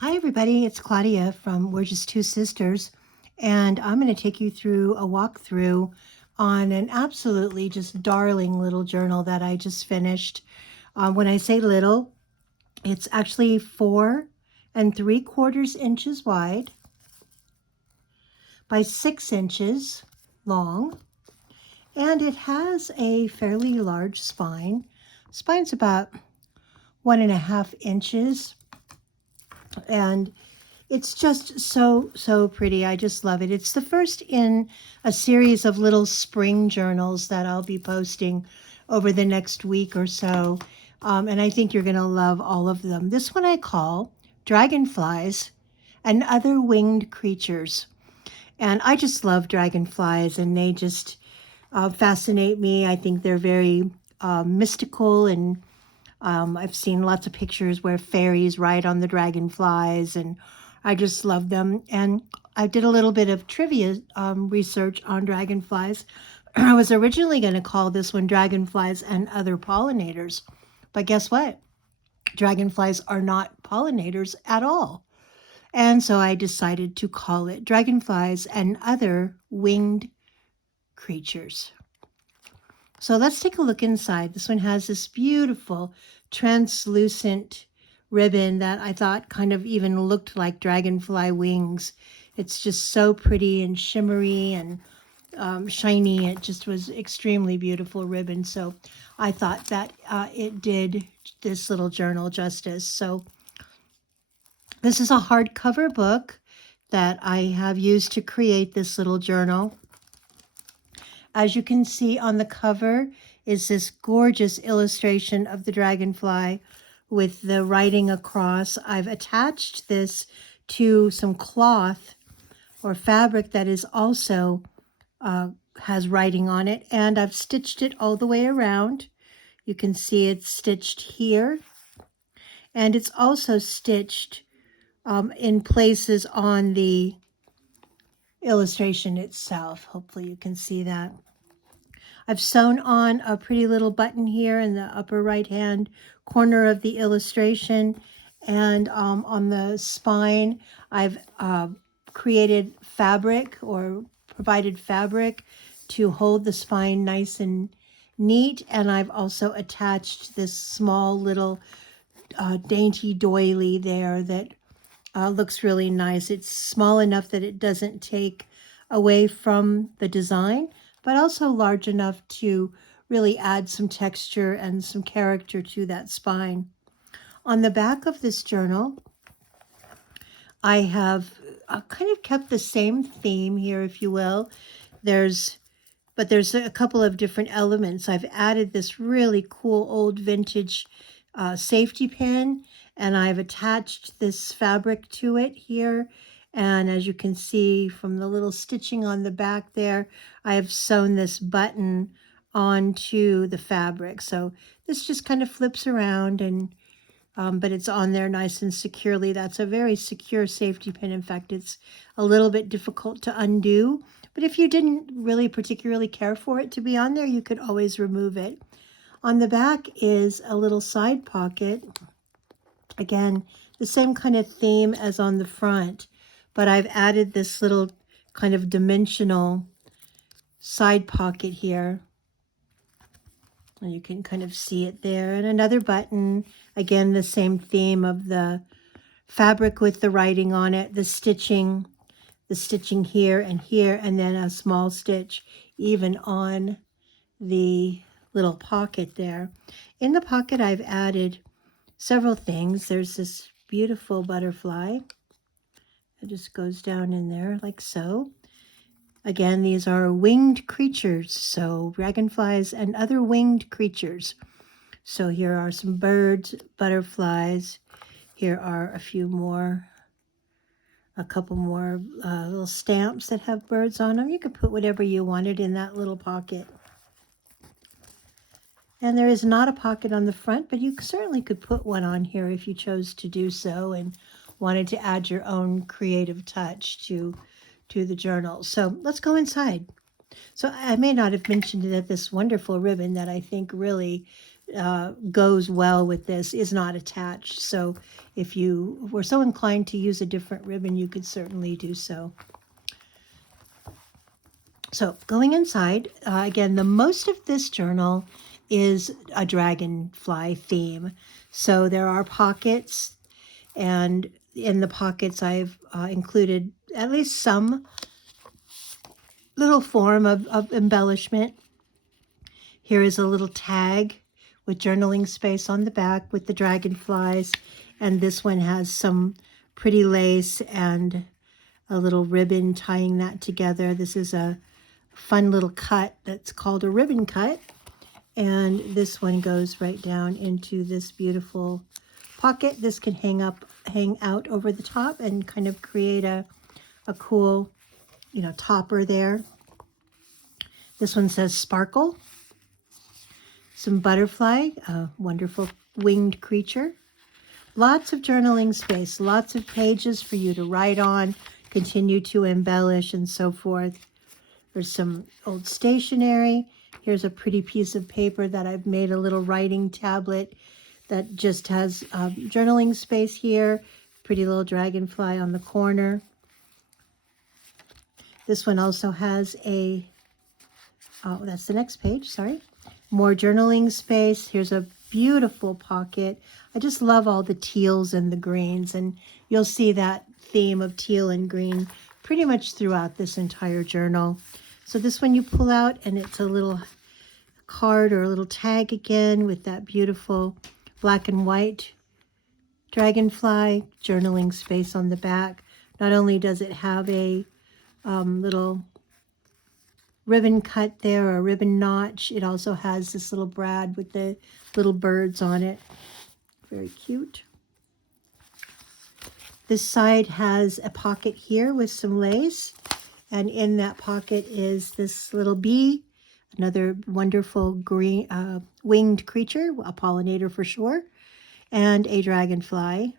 Hi, everybody. It's Claudia from We're Just Two Sisters, and I'm going to take you through a walkthrough on an absolutely just darling little journal that I just finished. When I say little, it's actually 4 3/4 inches wide by 6 inches long, and it has a fairly large spine. Spine's about 1.5 inches, and it's just so pretty. I just love it. It's the first in a series of little spring journals that I'll be posting over the next week or so. And I think you're going to love all of them. This one I call Dragonflies and Other Winged Creatures. And I just love dragonflies, and they just fascinate me. I think they're very mystical, and I've seen lots of pictures where fairies ride on the dragonflies, and I just love them. And I did a little bit of trivia research on dragonflies. I was originally going to call this one Dragonflies and Other Pollinators, but guess what? Dragonflies are not pollinators at all. And so I decided to call it Dragonflies and Other Winged Creatures. So let's take a look inside. This one has this beautiful translucent ribbon that I thought kind of even looked like dragonfly wings. It's just so pretty and shimmery and shiny. It just was extremely beautiful ribbon. So I thought that it did this little journal justice. So this is a hardcover book that I have used to create this little journal. As you can see on the cover is this gorgeous illustration of the dragonfly with the writing across. I've attached this to some cloth or fabric that is also has writing on it, and I've stitched it all the way around. You can see it's stitched here, and it's also stitched in places on the illustration itself. Hopefully you can see that. I've sewn on a pretty little button here in the upper right hand corner of the illustration, and on the spine I've created fabric or provided fabric to hold the spine nice and neat, and I've also attached this small little dainty doily there that looks really nice. It's small enough that it doesn't take away from the design, but also large enough to really add some texture and some character to that spine. On the back of this journal, I have kind of kept the same theme here, if you will. There's a couple of different elements. I've added this really cool old vintage safety pin, and I've attached this fabric to it here. And as you can see from the little stitching on the back there, I have sewn this button onto the fabric. So this just kind of flips around, and but it's on there nice and securely. That's a very secure safety pin. In fact, it's a little bit difficult to undo, but if you didn't really particularly care for it to be on there, you could always remove it. On the back is a little side pocket. Again, the same kind of theme as on the front, but I've added this little kind of dimensional side pocket here. And you can kind of see it there. And another button, again, the same theme of the fabric with the writing on it, the stitching here, and then a small stitch even on the little pocket there. In the pocket, I've added several things. There's this beautiful butterfly. It just goes down in there like so. Again, these are winged creatures, so dragonflies and other winged creatures. So here are some birds, butterflies. Here are a couple more little stamps that have birds on them. You could put whatever you wanted in that little pocket. And there is not a pocket on the front, but you certainly could put one on here if you chose to do so and wanted to add your own creative touch to the journal. So let's go inside. So I may not have mentioned that this wonderful ribbon that I think really goes well with this, is not attached. So if you were so inclined to use a different ribbon, you could certainly do so. So going inside, again, the most of this journal is a dragonfly theme. So there are pockets, and in the pockets I've included at least some little form of embellishment. Here is a little tag with journaling space on the back with the dragonflies, and this one has some pretty lace and a little ribbon tying that together. This is a fun little cut that's called a ribbon cut, and this one goes right down into this beautiful pocket. This can hang out over the top and kind of create a cool, topper there. This one says sparkle. Some butterfly, a wonderful winged creature. Lots of journaling space, lots of pages for you to write on, continue to embellish, and so forth. There's some old stationery. Here's a pretty piece of paper that I've made a little writing tablet that just has journaling space here. Pretty little dragonfly on the corner. This one also has that's the next page, sorry. More journaling space. Here's a beautiful pocket. I just love all the teals and the greens, and you'll see that theme of teal and green pretty much throughout this entire journal. So this one you pull out, and it's a little card or a little tag again with that beautiful black and white dragonfly journaling space on the back. Not only does it have a little ribbon cut there, or a ribbon notch, it also has this little brad with the little birds on it. Very cute. This side has a pocket here with some lace, and in that pocket is this little bee, another wonderful green winged creature, a pollinator for sure, and a dragonfly.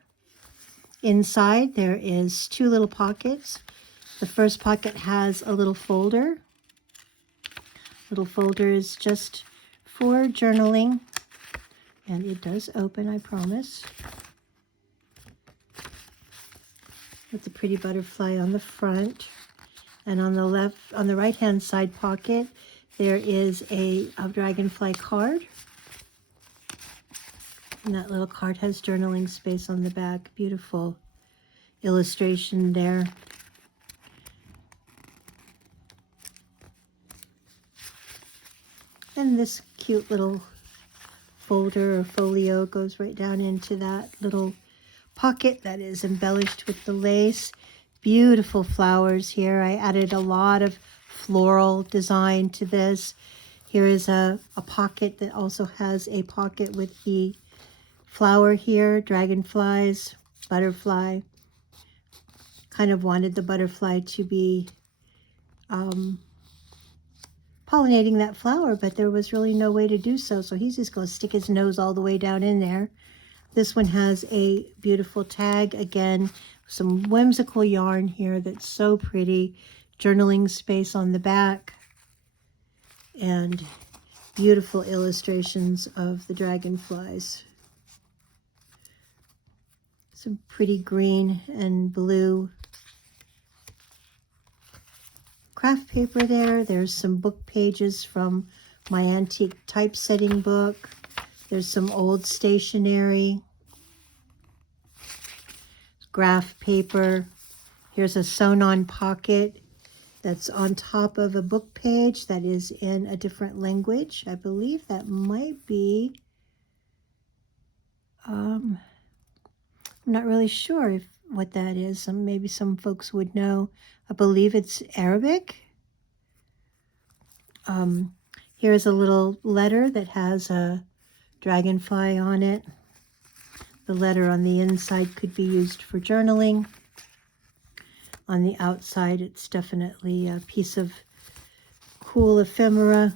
Inside there is two little pockets. The first pocket has a little folder. Little folder is just for journaling, and it does open, I promise. With a pretty butterfly on the front, and on the right hand side pocket there is a dragonfly card, and that little card has journaling space on the back. Beautiful illustration there. And this cute little folder or folio goes right down into that little pocket that is embellished with the lace. Beautiful flowers here. I added a lot of floral design to this. Here is a pocket that also has a pocket with the flower here, dragonflies, butterfly. Kind of wanted the butterfly to be pollinating that flower, but there was really no way to do so, so he's just going to stick his nose all the way down in there. This one has a beautiful tag, again, some whimsical yarn here that's so pretty, journaling space on the back, and beautiful illustrations of the dragonflies. Some pretty green and blue craft paper there. There's some book pages from my antique typesetting book. There's some old stationery, graph paper. Here's a sewn-on pocket that's on top of a book page that is in a different language. I believe that might be, I'm not really sure what that is. Maybe some folks would know. I believe it's Arabic. Here's a little letter that has a dragonfly on it. The letter on the inside could be used for journaling. On the outside, it's definitely a piece of cool ephemera.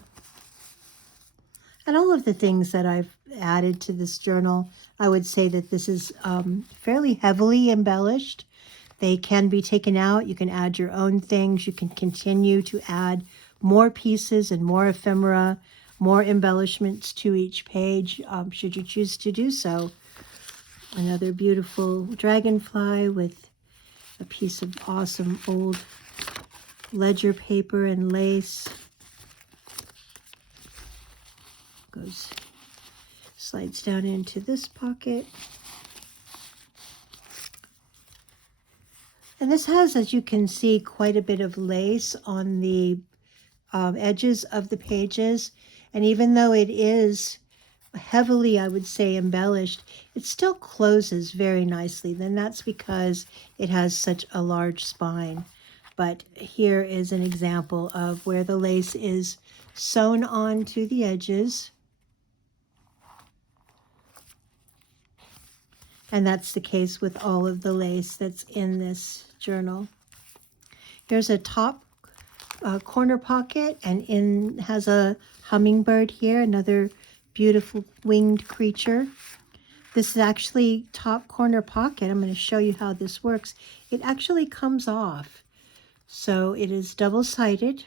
And all of the things that I've added to this journal, I would say that this is fairly heavily embellished. They can be taken out. You can add your own things. You can continue to add more pieces and more ephemera. more embellishments to each page, should you choose to do so. Another beautiful dragonfly with a piece of awesome old ledger paper and lace. Slides down into this pocket. And this has, as you can see, quite a bit of lace on the edges of the pages. And even though it is heavily, I would say, embellished, it still closes very nicely. Then that's because it has such a large spine. But here is an example of where the lace is sewn onto the edges. And that's the case with all of the lace that's in this journal. Here's a top corner pocket, and has a hummingbird here, another beautiful winged creature. This is actually top corner pocket. I'm going to show you how this works. It actually comes off. So it is double-sided.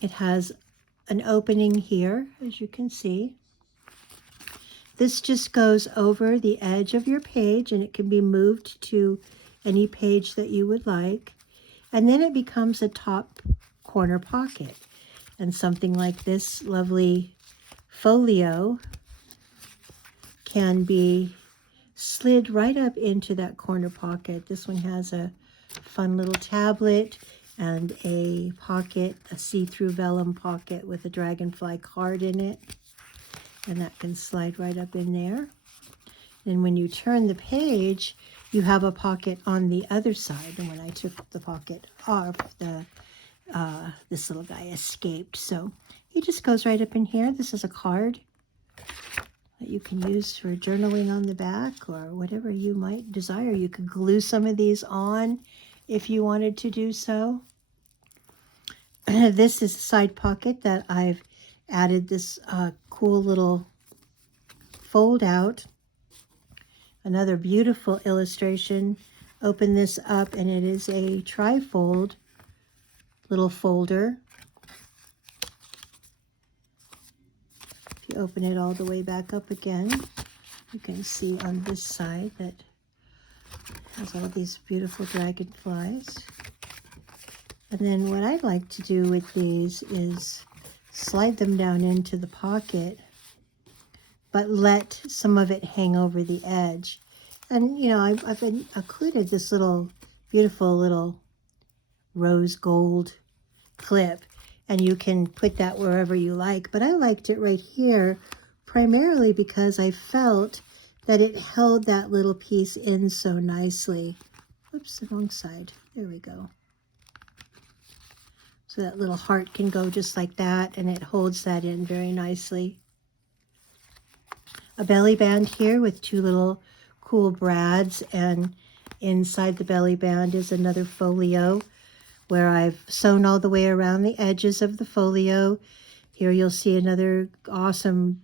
It has an opening here, as you can see. This just goes over the edge of your page, and it can be moved to any page that you would like. And then it becomes a top corner pocket. And something like this lovely folio can be slid right up into that corner pocket. This one has a fun little tablet and a pocket, a see-through vellum pocket with a dragonfly card in it. And that can slide right up in there. And when you turn the page, you have a pocket on the other side. And when I took the pocket off, this little guy escaped. So he just goes right up in here. This is a card that you can use for journaling on the back or whatever you might desire. You could glue some of these on if you wanted to do so. This is a side pocket that I've added this cool little fold out. Another beautiful illustration. Open this up and it is a tri-fold little folder. If you open it all the way back up again, you can see on this side that has all these beautiful dragonflies. And then what I like to do with these is slide them down into the pocket, but let some of it hang over the edge. And, you know, I've included this little beautiful little rose gold clip, and you can put that wherever you like. But I liked it right here primarily because I felt that it held that little piece in so nicely. Oops, the wrong side. There we go. So that little heart can go just like that, and it holds that in very nicely. A belly band here with two little cool brads, and inside the belly band is another folio where I've sewn all the way around the edges of the folio. Here you'll see another awesome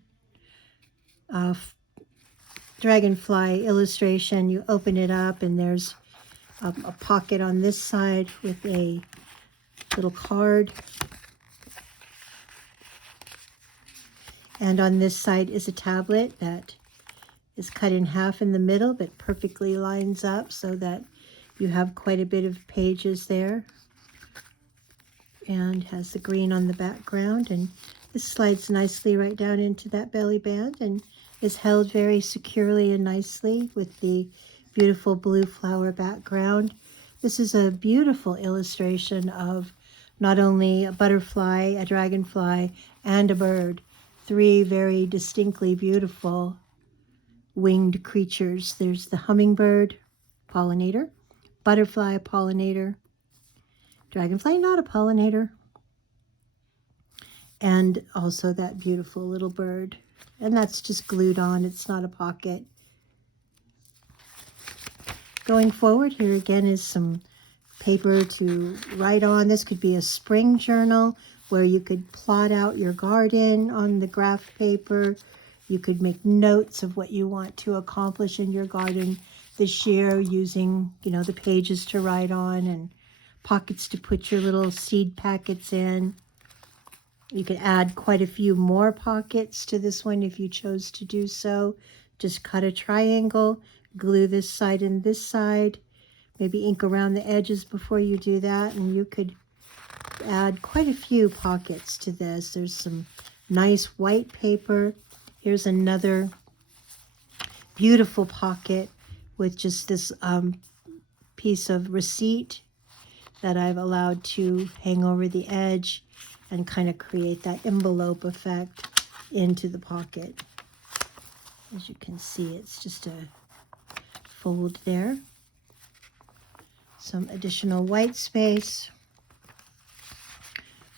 dragonfly illustration. You open it up and there's a pocket on this side with a little card. And on this side is a tablet that is cut in half in the middle, but perfectly lines up so that you have quite a bit of pages there. And has the green on the background. And this slides nicely right down into that belly band and is held very securely and nicely with the beautiful blue flower background. This is a beautiful illustration of not only a butterfly, a dragonfly, and a bird. Three very distinctly beautiful winged creatures. There's the hummingbird, pollinator, butterfly, pollinator, dragonfly, not a pollinator, and also that beautiful little bird. And that's just glued on. It's not a pocket. Going forward, here again is some paper to write on. This could be a spring journal where you could plot out your garden on the graph paper. You could make notes of what you want to accomplish in your garden this year using, you know, the pages to write on and pockets to put your little seed packets in. You could add quite a few more pockets to this one if you chose to do so. Just cut a triangle, glue this side and this side, maybe ink around the edges before you do that, and you could add quite a few pockets to this. There's some nice white paper. Here's another beautiful pocket with just this piece of receipt that I've allowed to hang over the edge and kind of create that envelope effect into the pocket. As you can see, it's just a fold there. Some additional white space.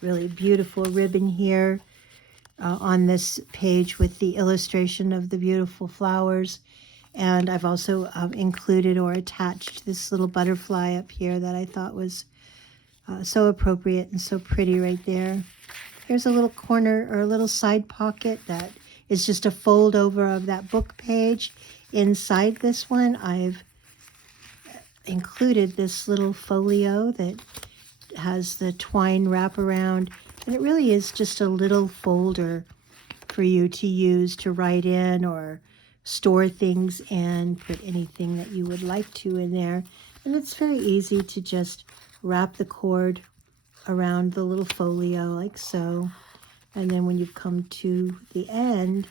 Really beautiful ribbon here on this page with the illustration of the beautiful flowers. And I've also included or attached this little butterfly up here that I thought was so appropriate and so pretty right there. Here's a little corner or a little side pocket that is just a fold over of that book page. Inside this one, I've included this little folio that has the twine wraparound, and it really is just a little folder for you to use to write in or store things in, put anything that you would like to in there. And it's very easy to just wrap the cord around the little folio like so. And then when you've come to the end,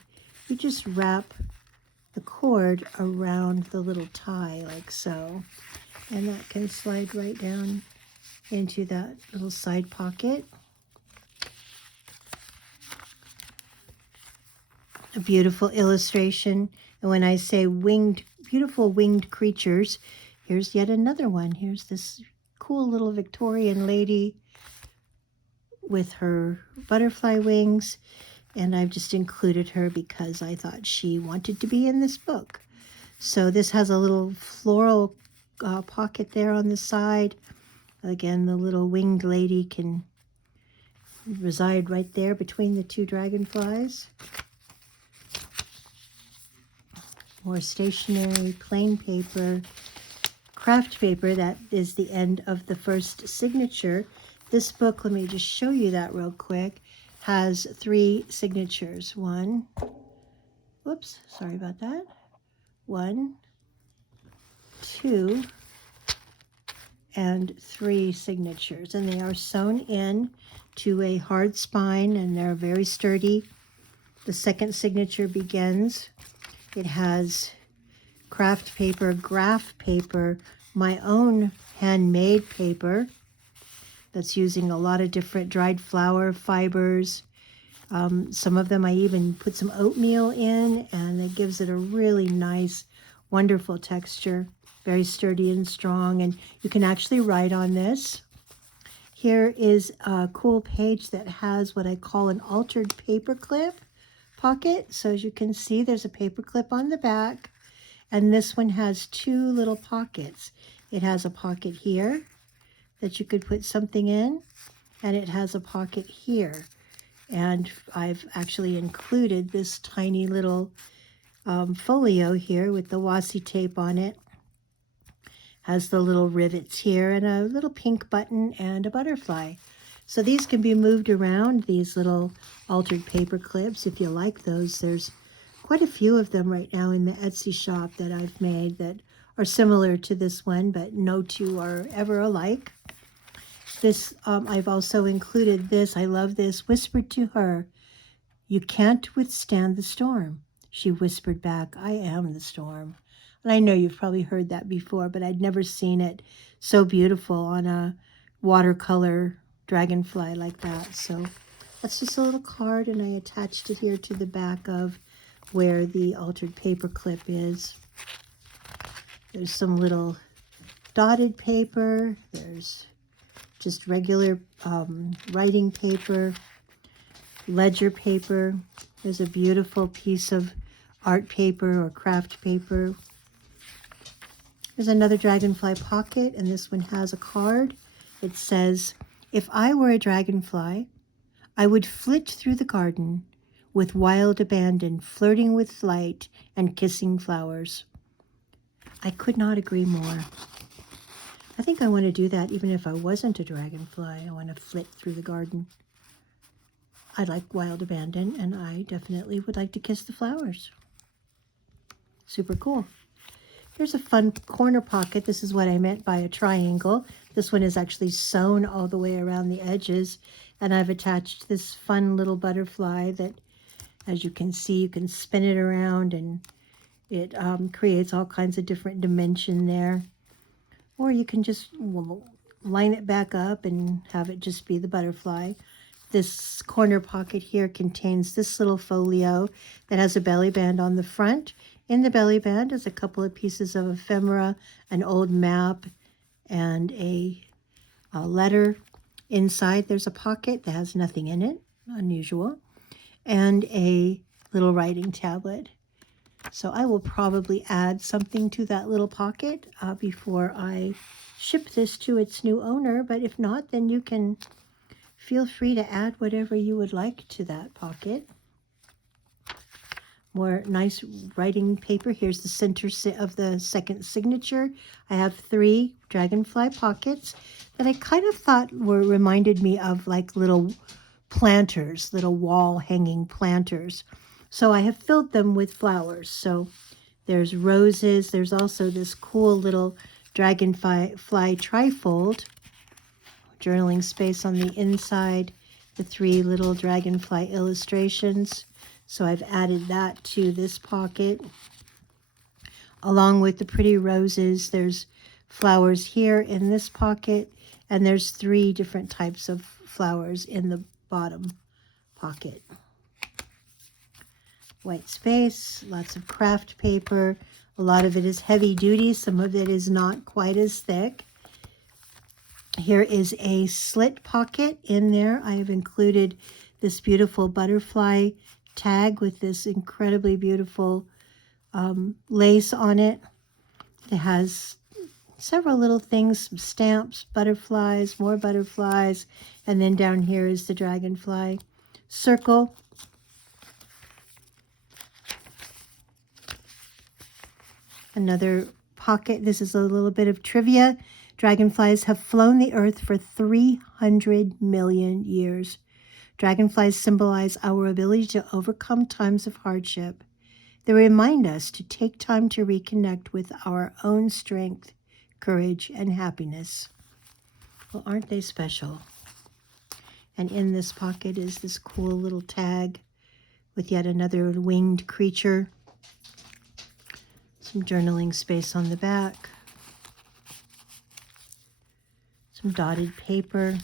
you just wrap the cord around the little tie like so. And that can slide right down into that little side pocket. A beautiful illustration. And when I say winged, beautiful winged creatures, here's yet another one. Here's this cool little Victorian lady with her butterfly wings. And I've just included her because I thought she wanted to be in this book. So this has a little floral pocket there on the side. Again, the little winged lady can reside right there between the two dragonflies. More stationery, plain paper, craft paper. That is the end of the first signature. This book, let me just show you that real quick, has 3 signatures. 1, whoops, sorry about that. 1, 2, and 3 signatures, and they are sewn in to a hard spine, and they're very sturdy. The second signature begins. It has craft paper, graph paper, my own handmade paper that's using a lot of different dried flower fibers. Some of them I even put some oatmeal in, and it gives it a really nice, wonderful texture. Very sturdy and strong, and you can actually write on this. Here is a cool page that has what I call an altered paper clip pocket. So as you can see, there's a paper clip on the back, and this one has 2 little pockets. It has a pocket here that you could put something in, and it has a pocket here. And I've actually included this tiny little folio here with the washi tape on it. Has the little rivets here and a little pink button and a butterfly. So these can be moved around, these little altered paper clips, if you like those. There's quite a few of them right now in the Etsy shop that I've made that are similar to this one, but no two are ever alike. This, I've also included this. I love this. Whispered to her, "You can't withstand the storm." She whispered back, "I am the storm." And I know you've probably heard that before, but I'd never seen it so beautiful on a watercolor dragonfly like that. So that's just a little card, and I attached it here to the back of where the altered paper clip is. There's some little dotted paper. There's just regular writing paper, ledger paper. There's a beautiful piece of art paper or craft paper. There's another dragonfly pocket, and this one has a card. It says, "If I were a dragonfly, I would flit through the garden with wild abandon, flirting with light and kissing flowers." I could not agree more. I think I want to do that even if I wasn't a dragonfly. I want to flit through the garden. I like Wild Abandon, and I definitely would like to kiss the flowers. Super cool. Here's a fun corner pocket. This is what I meant by a triangle. This one is actually sewn all the way around the edges, and I've attached this fun little butterfly that, as you can see, you can spin it around, and it creates all kinds of different dimension there. Or you can just line it back up and have it just be the butterfly. This corner pocket here contains this little folio that has a belly band on the front. In the belly band is a couple of pieces of ephemera, an old map, and a letter. Inside there's a pocket that has nothing in it, unusual, and a little writing tablet. So I will probably add something to that little pocket before I ship this to its new owner. But if not, then you can feel free to add whatever you would like to that pocket. More nice writing paper. Here's the center of the second signature. I have 3 Dragonfly pockets that I kind of thought reminded me of like little planters, little wall hanging planters. So I have filled them with flowers. So there's roses. There's also this cool little Dragonfly trifold. Journaling space on the inside. The 3 little Dragonfly illustrations. So I've added that to this pocket. Along with the pretty roses, there's flowers here in this pocket. And there's 3 different types of flowers in the bottom pocket. White space, lots of craft paper. A lot of it is heavy duty. Some of it is not quite as thick. Here is a slit pocket in there. I have included this beautiful butterfly tag with this incredibly beautiful lace on it. It has several little things, some stamps, butterflies, more butterflies, and then down here is the dragonfly circle. Another pocket. This is a little bit of trivia. Dragonflies have flown the earth for 300 million years. Dragonflies symbolize our ability to overcome times of hardship. They remind us to take time to reconnect with our own strength, courage, and happiness. Well, aren't they special? And in this pocket is this cool little tag with yet another winged creature. Some journaling space on the back. Some dotted paper.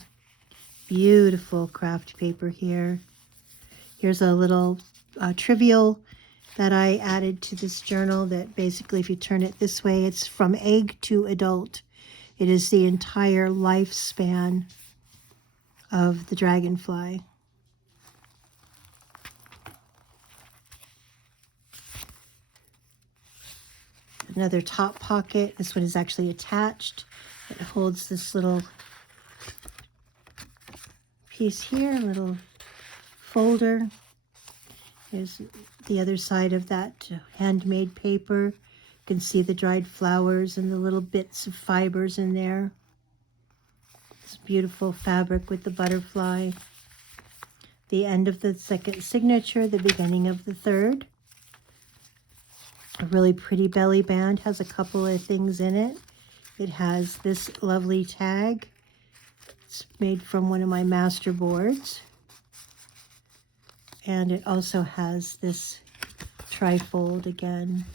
Beautiful craft paper here. Here's a little trivial that I added to this journal that basically, if you turn it this way, it's from egg to adult. It is the entire lifespan of the dragonfly. Another top pocket. This one is actually attached. It holds this little piece here, a little folder. There's the other side of that handmade paper. You can see the dried flowers and the little bits of fibers in there. This beautiful fabric with the butterfly. The end of the second signature, the beginning of the third. A really pretty belly band, has a couple of things in it. It has this lovely tag. It's made from one of my master boards. And it also has this trifold again.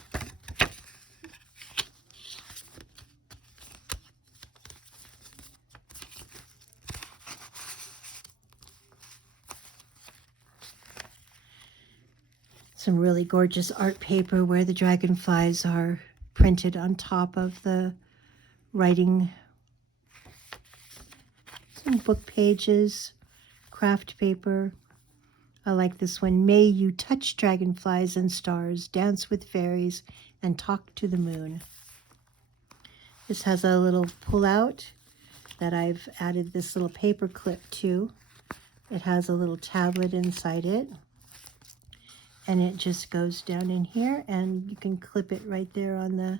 Some really gorgeous art paper where the dragonflies are printed on top of the writing. Some book pages, craft paper. I like this one. May you touch dragonflies and stars, dance with fairies, and talk to the moon. This has a little pull-out that I've added this little paper clip to. It has a little tablet inside it. And it just goes down in here, and you can clip it right there on the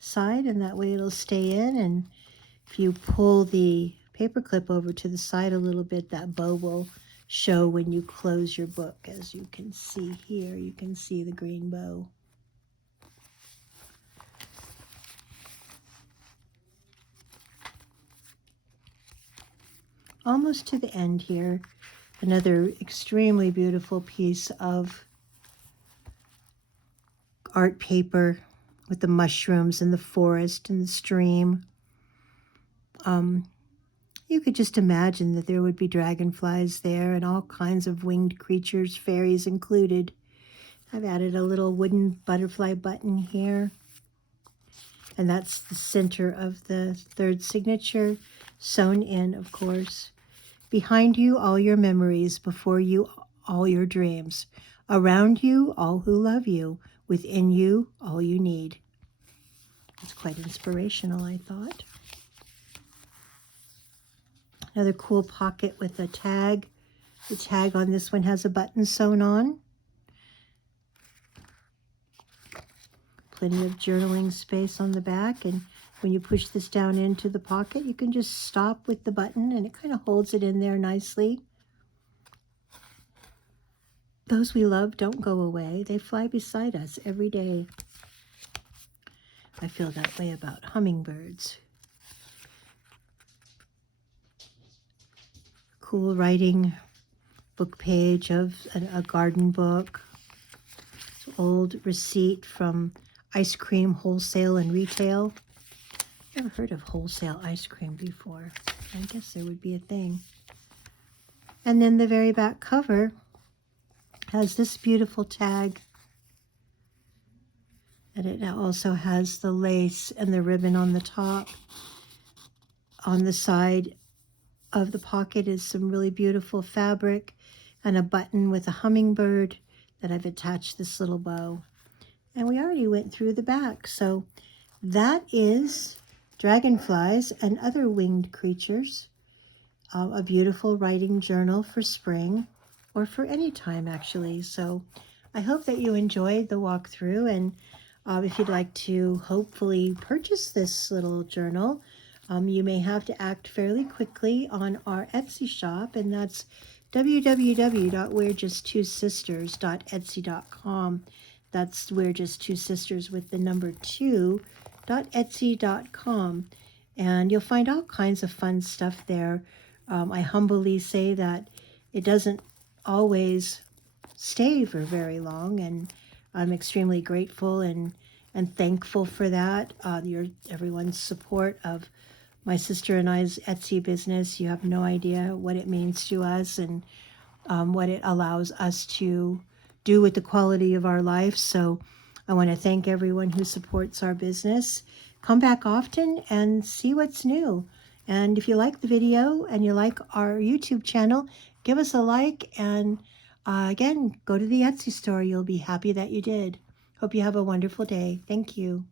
side, and that way it'll stay in. And if you pull the paper clip over to the side a little bit, that bow will show when you close your book. As you can see here, you can see the green bow. Almost to the end here, another extremely beautiful piece of art paper with the mushrooms and the forest and the stream. You could just imagine that there would be dragonflies there and all kinds of winged creatures, fairies included. I've added a little wooden butterfly button here. And that's the center of the third signature, sewn in, of course. Behind you, all your memories. Before you, all your dreams. Around you, all who love you. Within you, all you need. It's quite inspirational, I thought. Another cool pocket with a tag. The tag on this one has a button sewn on. Plenty of journaling space on the back, and when you push this down into the pocket, you can just stop with the button and it kind of holds it in there nicely. Those we love don't go away. They fly beside us every day. I feel that way about hummingbirds. Cool writing book page of a garden book. Old receipt from ice cream wholesale and retail. Never heard of wholesale ice cream before. I guess there would be a thing. And then the very back cover has this beautiful tag. And it also has the lace and the ribbon on the top. On the side of the pocket is some really beautiful fabric and a button with a hummingbird that I've attached this little bow. And we already went through the back. So that is Dragonflies and Other Winged Creatures, a beautiful writing journal for spring or for any time, actually. So I hope that you enjoyed the walkthrough. And if you'd like to hopefully purchase this little journal, you may have to act fairly quickly on our Etsy shop, and that's www.we'rejusttwosisters.etsy.com. That's We're Just Two Sisters with the number 2.etsy.com. And you'll find all kinds of fun stuff there. I humbly say that it doesn't always stay for very long, and I'm extremely grateful and thankful for that. Everyone's support of my sister and I's Etsy business. You have no idea what it means to us and what it allows us to do with the quality of our life. So I want to thank everyone who supports our business. Come back often and see what's new. And if you like the video and you like our YouTube channel, give us a like, and again, go to the Etsy store. You'll be happy that you did. Hope you have a wonderful day. Thank you.